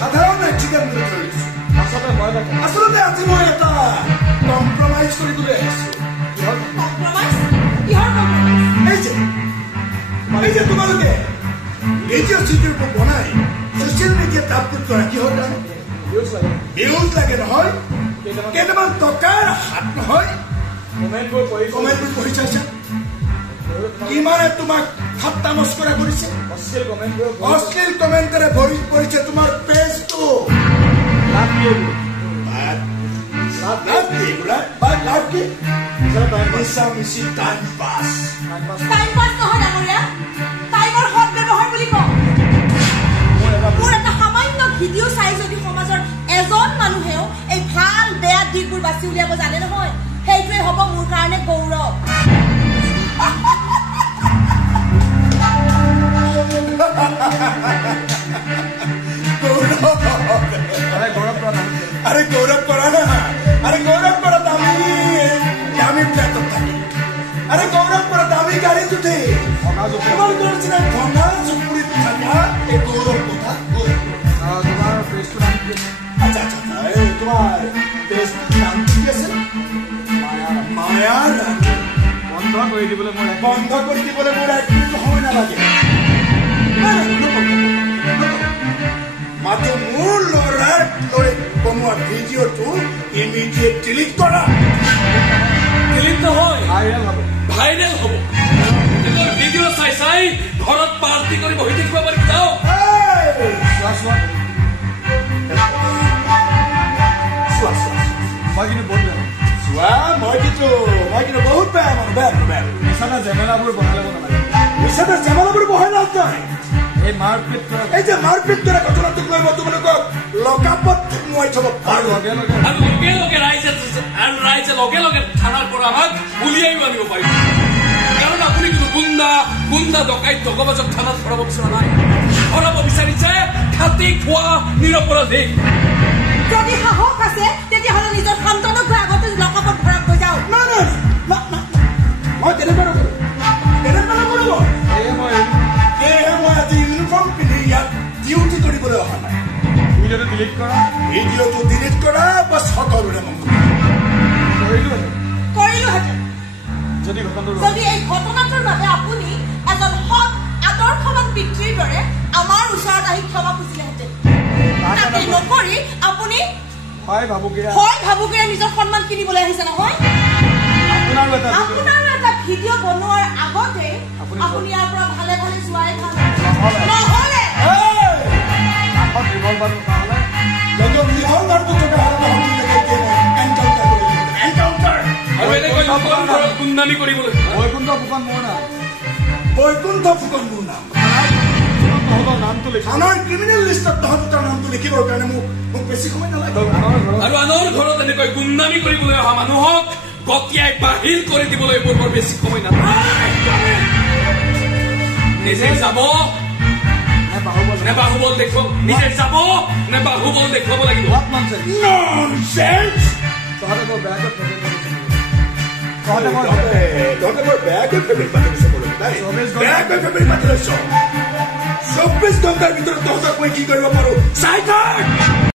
সাধাৰণ এক্সিডেণ্ট আচলতে আজি মই এটা কম্প্ৰমাইজ কৰিবলৈ আহিছো এই যে তোমালোকে ৰেডিঅ' চিডিঅ' বনাই ছ'চিয়েল মিডিয়াত আপলোড কৰা কিহৰ কাৰণে ভিউজ লাগে নহয় কেইটামান টকাৰ হাত নহয় কমেণ্টবোৰ পঢ়ি চাইছা কিমানে তোমাক ঠাট্টা মস্কৰা কৰিছে অশ্লীল কমেণ্টেৰে ভৰি পৰিছে তোমাৰ পেজটো ভিডিঅ' চাই যদি সমাজৰ এজন মানুহেও এই ভাল বেয়া দিশবোৰ বাছি উলিয়াব জানে নহয় সেইটোৱে হ'ব মোৰ কাৰণে গৌৰৱ अरे गौरव करा ना अरे गौरव करा दामी फ्लैट अरे गौरव करा दामी गाड़ी तुझे তোমার করছে না ধনা সুপুরি থাকা এই গৌরব কথা তোমার ফেসবুক নাম কি আচ্ছা এই তোমার ফেসবুক নাম কি আছে মায়া বন্ধ করে দিবলে মোর একটু হয় না লাগে মাত্র মূল লড়াই বনোৱা ভিডিঅ'টো ইমিডিয়েট ডিলিট কৰা ডিলিট নহয় ভাইৰেল হ'ব ভিডিঅ' চাই ঘৰত পাৰ্টি কৰি বহি থাকিব পাৰি যাও মই কিন্তু বহুত বেয়া বেয়া মিছানা জেমেলাবোৰ বহাই ল'ব নালাগে মিছানা জেমেলাবোৰ বহাই লাভ নাই এই যে মাৰপিট কৰা ঘটনাটোক লৈ তোমালোকক লকআপত সোমোৱাই থব পাৰো লগে ৰাইজে লগে লগে থানাৰ পৰা আমাক উলিয়াইও আনিব পাৰিব কাৰণ আপুনি কোনো গুণ্ডা ডকাইত দগবাজক থানাত ভৰাব বিচৰা নাই ভৰাব বিচাৰিছে খাটি খোৱা নিৰপৰাধী যদি সাহস আছে তেতিয়াহ'লে নিজৰ সন্তানক আগতে লকআপত ভৰাই লৈ যাওক মই তেনেকুৱা নকৰোঁ ইউনিফৰ্ম পিন্ধি ইয়াত ডিউটি কৰিবলৈ অহা নাই ভিডিঅ'টো ডিলিট কৰা বা সকলোৰে মংগল কৰিলোহেঁতেন যদি এই ঘটনাটোৰ বাবে আপুনি এজন সৎ আদৰ্শৱান পিতৃৰ দৰে আমাৰ ওচৰত আহি ক্ষমা খুজিলেহেঁতেন তাকে নকৰি আপুনি হয় ভাবুকিৰে নিজৰ সন্মান কিনিবলৈ আহিছে নহয় আপোনাৰ এটা ভিডিঅ' বনোৱাৰ আগতে আপুনি ইয়াৰ পৰা ভালে যোৱাই ভাল নহ'লে গুণ্ডামি কৰিবলৈ বৈকুণ্ঠ ফুকন মোৰ নাম থানাৰ ক্ৰিমিনেল লিষ্টত তহঁতৰ নামটো লিখিবৰ কাৰণে মোক বেছি সময় নালাগে আৰু আনৰ ঘৰত এনেকৈ গুণ্ডামি কৰিবলৈ অহা মানুহক গতিয়াই বাহিৰ কৰি দিবলৈ মোৰ বৰ বেছি সময় নালাগে নিজে যাব নে বাহুবল দেখুৱাব নিজে যাব নে বাহুবল দেখুৱাব লাগিব চৌব্বিছ ঘণ্টাৰ ভিতৰত তহঁতক মই কি কৰিব পাৰো চাই থাক